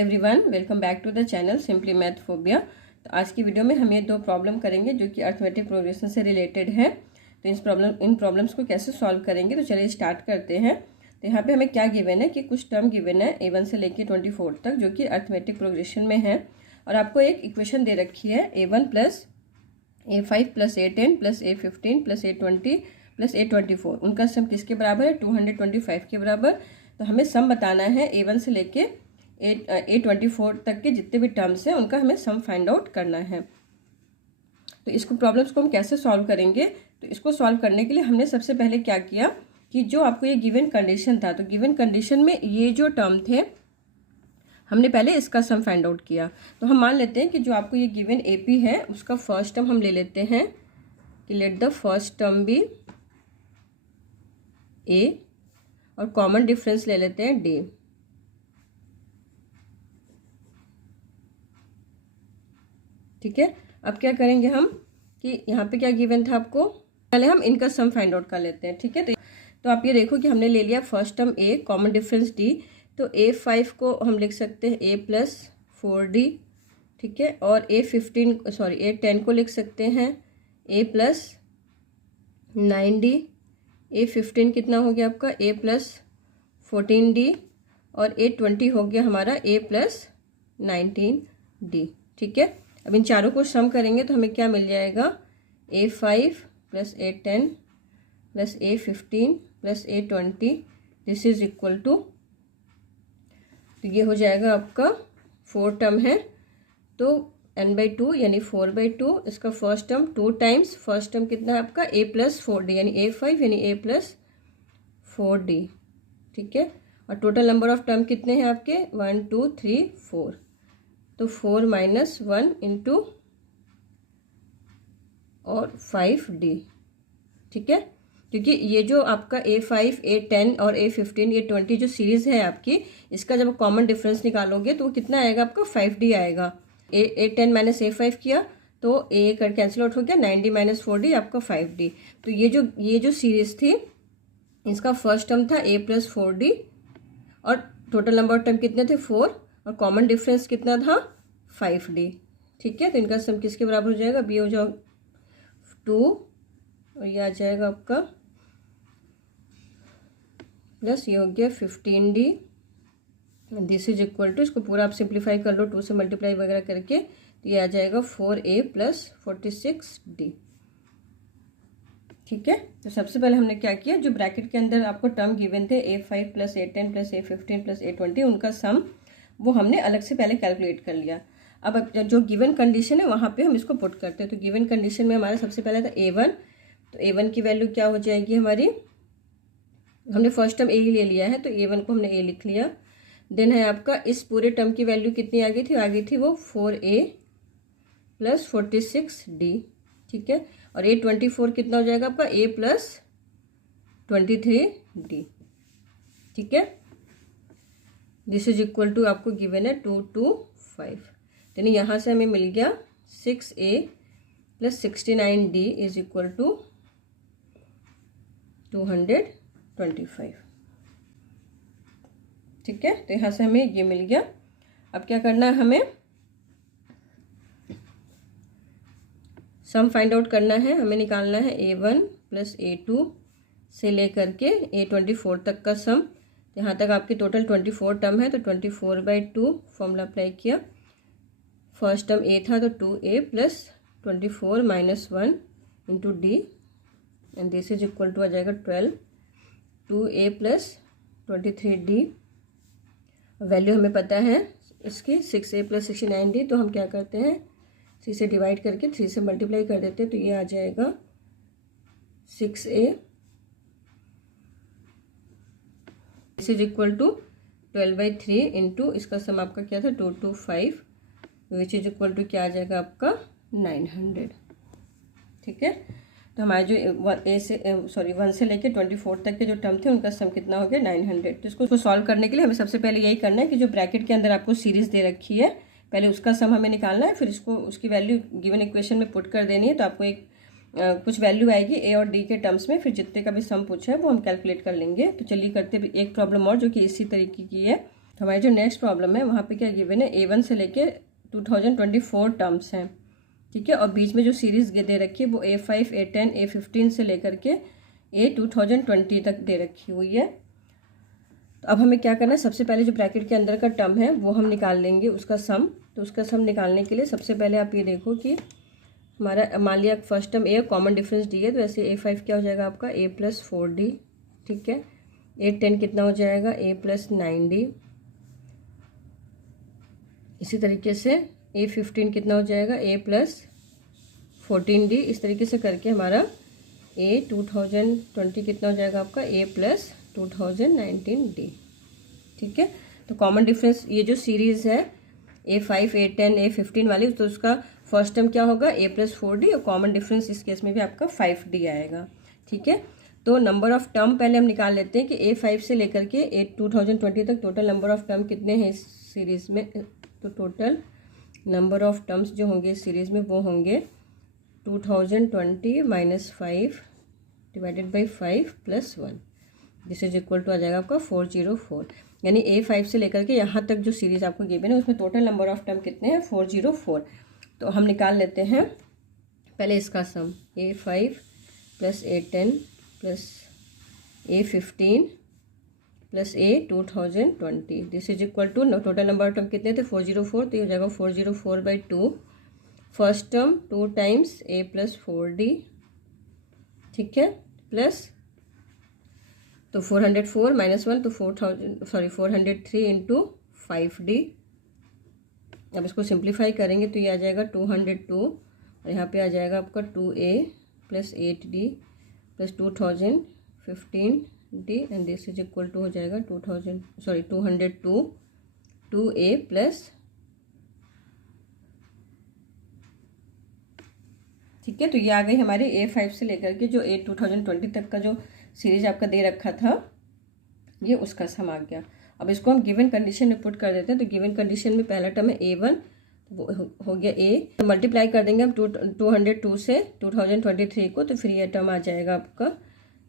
Everyone, welcome back to the channel simply Mathphobia. तो आज की वीडियो में हम ये दो प्रॉब्लम करेंगे जो कि अर्थमेटिक प्रोग्रेशन से रिलेटेड है। तो इन प्रॉब्लम्स को कैसे सॉल्व करेंगे, तो चलिए स्टार्ट करते हैं। तो यहाँ पे हमें क्या गिवन है कि कुछ टर्म गिवन है A1 से लेके 24 तक, जो कि अर्थमेटिक प्रोग्रेशन में है। और आपको एक इक्वेशन दे रखी है A1 plus A5 plus A10 plus A15 plus A20 plus A24। उनका सम किसके बराबर है? 225 के बराबर। तो हमें सम बताना है A1 से लेके A24 तक के जितने भी टर्म्स हैं उनका हमें सम फाइंड आउट करना है। तो इसको प्रॉब्लम्स को हम कैसे सॉल्व करेंगे? तो इसको सॉल्व करने के लिए हमने सबसे पहले क्या किया कि जो आपको ये गिवन कंडीशन था, तो गिवन कंडीशन में ये जो टर्म थे हमने पहले इसका सम फाइंड आउट किया। तो हम मान लेते हैं कि जो आपको ये गिवन AP है उसका फर्स्ट टर्म हम ले लेते हैं कि let the first term be A और कॉमन डिफरेंस ले लेते हैं D। ठीक है, अब क्या करेंगे हम कि यहाँ पे क्या गिवन था आपको, पहले हम इनका सम फाइंड आउट कर लेते हैं। ठीक है, तो आप ये देखो कि हमने ले लिया first term A, common difference D। तो A5 को हम लिख सकते हैं A प्लस 4D। ठीक है, और A10 को लिख सकते हैं A प्लस 9D। A15 कितना हो गया आपका? A plus 14D। और A20 हो गया हमारा A प्लस 19D। ठीक है, अब इन चारों को सम करेंगे तो हमें क्या मिल जाएगा? A5 plus A10 plus A15 plus A20 this is equal to, तो ये हो जाएगा आपका 4 टर्म है तो n/2 यानी 4/2। इसका first term 2 times first term कितना है आपका? A प्लस 4D यानी A5 यानी A प्लस 4D। ठीक है, और टोटल नंबर ऑफ टर्म कितने हैं आपके? 1 2 3 4। तो 4 माइनस 1 इंटू और 5D। ठीक है, क्योंकि ये जो आपका A5, A10 और A15, A20 जो सीरीज है आपकी, इसका जब कॉमन डिफरेंस निकालोगे तो वो कितना आएगा आपका? 5D आएगा। A10 माइनस A5 किया तो A कर कैंसिल आउट हो गया, 9D माइनस 4D आपका 5D। तो ये जो सीरीज थी इसका फर्स्ट टर्म था A प्लस 4D और टोटल नंबर ऑफ टर्म कितने थे? 4, और कॉमन डिफरेंस कितना था? 5D। ठीक है, तो इनका सम किसके बराबर हो जाएगा? B हो जाओ 2 और ये आ जाएगा आपका प्लस ये हो गया 15D। This is equal to, इसको पूरा आप सिंप्लीफाई कर लो 2 से मल्टीप्लाई वगैरह करके, तो ये आ जाएगा 4A प्लस 46D। ठीक है, तो सबसे पहले हमने क्या किया, जो ब्रैकेट के अंदर आपको टर्म गिवन थे A5 plus A10 plus A15 plus A20 उनका सम वो हमने अलग से पहले कैलकुलेट कर लिया। अब जो गिवन कंडीशन है वहाँ पे हम इसको पुट करते हैं। तो गिवन कंडीशन में हमारा सबसे पहले था A1, तो A1 की वैल्यू क्या हो जाएगी हमारी? हमने फर्स्ट टर्म A ही ले लिया है तो A1 को हमने A लिख लिया। देन है आपका इस पूरे टर्म की वैल्यू कितनी आ गई थी? आ गई थी वो 4A प्लस 46D। ठीक है, और A24 कितना हो जाएगा आपका? A plus 23D। ठीक है, दिस इज इक्वल टू आपको गिवन है 2 2 5। यानी यहाँ से हमें मिल गया 6A plus 69D is equal to 225। ठीक है, तो यहाँ से हमें ये मिल गया। अब क्या करना है, हमें सम फाइंड आउट करना है। हमें निकालना है A1 प्लस A2 से लेकर के A24 तक का सम। यहाँ तक आपकी टोटल 24 टर्म है तो 24/2 फॉर्मूला अप्लाई किया। फर्स्ट टर्म A था तो 2A plus 24 minus 1 into D and this is equal to आ जाएगा 12। 2A प्लस 23D, वैल्यू हमें पता है इसकी 6A प्लस 69D। तो हम क्या करते हैं, 3 से डिवाइड करके 3 से मल्टीप्लाई कर देते हैं तो ये आ जाएगा 6A this is equal to 12/3 into इसका सम आपका क्या था? 225 विच इज इक्वल टू क्या आ जाएगा आपका? 900। ठीक है, तो हमारे जो 1 से लेके 24 तक के जो टर्म थे उनका सम कितना हो गया? 900। तो इसको सॉल्व करने के लिए हमें सबसे पहले यही करना है कि जो ब्रैकेट के अंदर आपको सीरीज दे रखी है पहले उसका सम हमें निकालना है, फिर इसको उसकी वैल्यू गिवन इक्वेशन में पुट कर देनी है। तो आपको एक कुछ वैल्यू आएगी A और D के टर्म्स में, फिर जितने का भी सम पूछा है वो हम कैलकुलेट कर लेंगे। तो चलिए करते एक प्रॉब्लम और जो कि इसी तरीके की है। तो हमारी जो नेक्स्ट प्रॉब्लम है वहाँ पे क्या गिवन है, A1 से लेके 2024 टर्म्स हैं, ठीक है, और बीच में जो सीरीज दे रखी है वो A5, A10, A15 से लेकर के A2020 तक दे रखी हुई है। तो अब हमें क्या करना है, सबसे पहले जो ब्रैकेट के अंदर का टर्म है वो हम निकाल लेंगे उसका सम। तो उसका सम निकालने के लिए सबसे पहले आप ये देखो कि हमारा मान लिया first term A common difference D है, तो ऐसे A5 क्या हो जाएगा आपका A+4D, ठीक है। A10 कितना हो जाएगा A+9D। इसी तरीके से A15 कितना हो जाएगा A+14D। इस तरीके से करके हमारा A2020 कितना हो जाएगा आपका A+2019D, ठीक है। तो कॉमन डिफरेंस ये जो सीरीज है A5, A10, A15 वाली, तो उसका फर्स्ट टर्म क्या होगा A+4D, और कॉमन डिफरेंस इस केस में भी आपका 5D आएगा, ठीक है। तो नंबर ऑफ टर्म पहले हम निकाल लेते हैं कि A5 से लेकर के A2020 तक टोटल नंबर ऑफ टर्म कितने हैं इस सीरीज में। तो टोटल नंबर ऑफ टर्म्स जो होंगे इस सीरीज में वो होंगे 2020 - 5 divided by 5 + 1, this is equal to आ जाएगा आपका 404। यानी A5 से लेकर के यहाँ तक जो सीरीज आपको गिवन है उसमें टोटल नंबर ऑफ टर्म कितने हैं 404। तो हम निकाल लेते हैं पहले इसका sum, A5 + A10 + A15 + A2020, this is equal to total number of term कितने थे 404, तो ये हो जाएगा 404/2। फर्स्ट टर्म 2 टाइम्स A+4D, ठीक है, प्लस तो 404 - 1 तो 403 × 5D। अब इसको सिंप्लीफाई करेंगे तो ये आ जाएगा 202, और यहाँ पे आ जाएगा आपका 2A + 8D + 2015D, and this is equal to हो जाएगा 202 2A प्लस, ठीक है। तो ये आ गई हमारे A5 से लेकर के जो A2020 तक का जो सीरीज आपका दे रखा था, ये उसका सम आ गया। अब इसको हम गिवन कंडीशन में पुट कर देते हैं। तो गिवन कंडीशन में पहला टर्म है A1, वो हो गया A, तो मल्टीप्लाई कर देंगे हम 202 से 2023 को, तो फिर ये टर्म आ जाएगा आपका,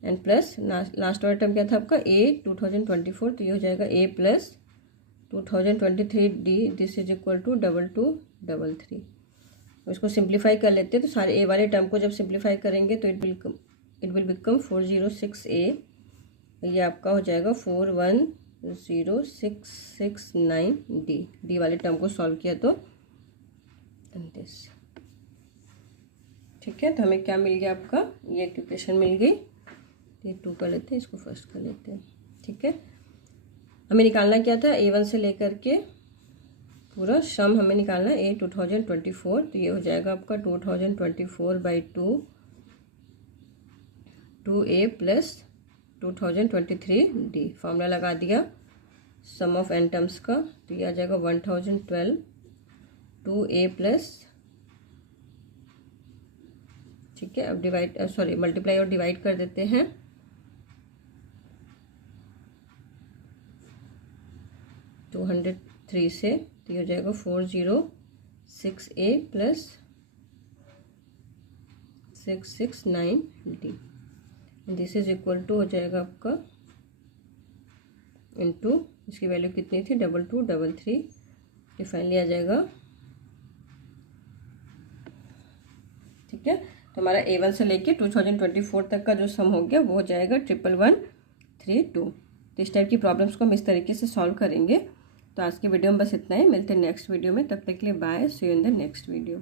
एंड प्लस लास्ट वाला टर्म क्या था आपका A2024, तो ये हो जाएगा A+2023D, this is equal to 2233। इसको सिंप्लीफाई कर लेते हैं। तो सारे A वाले टर्म को जब सिंप्लीफाई करेंगे तो इट विल बिकम 406A, ये आपका हो जाएगा 41069D। डी वाले टर्म को सॉल्व किया तो दिस, ठीक है। तो हमें क्या मिल गया आपका, ये इक्वेशन मिल गई। ये 2 कर लेते हैं, इसको फर्स्ट कर लेते हैं, ठीक है। हमें निकालना क्या था, A1 से लेकर के पूरा सम हमें निकालना है A2024, तो ये हो जाएगा आपका 2024/2 2A + 2023D। फॉर्मूला लगा दिया सम ऑफ एन टर्म्स का, तो ये आ जाएगा 1012 2A प्लस, ठीक है। अब मल्टीप्लाई और डिवाइड कर देते हैं। तो 203 से, तो ये हो जाएगा 406A + 669D, this is equal to हो जाएगा आपका इनटू, इसकी वैल्यू कितनी थी 2233, ये फाइनली आ जाएगा, ठीक है। तो हमारा A1 से लेके 2024 तक का जो सम हो गया वो हो जाएगा 1132। तो इस टाइप की प्रॉब्लम्स को हम इस तरीके से सॉल्व करेंगे। तो आज की वीडियो में बस इतना ही, मिलते हैं नेक्स्ट वीडियो में, तब तक के लिए bye, see you in the next video.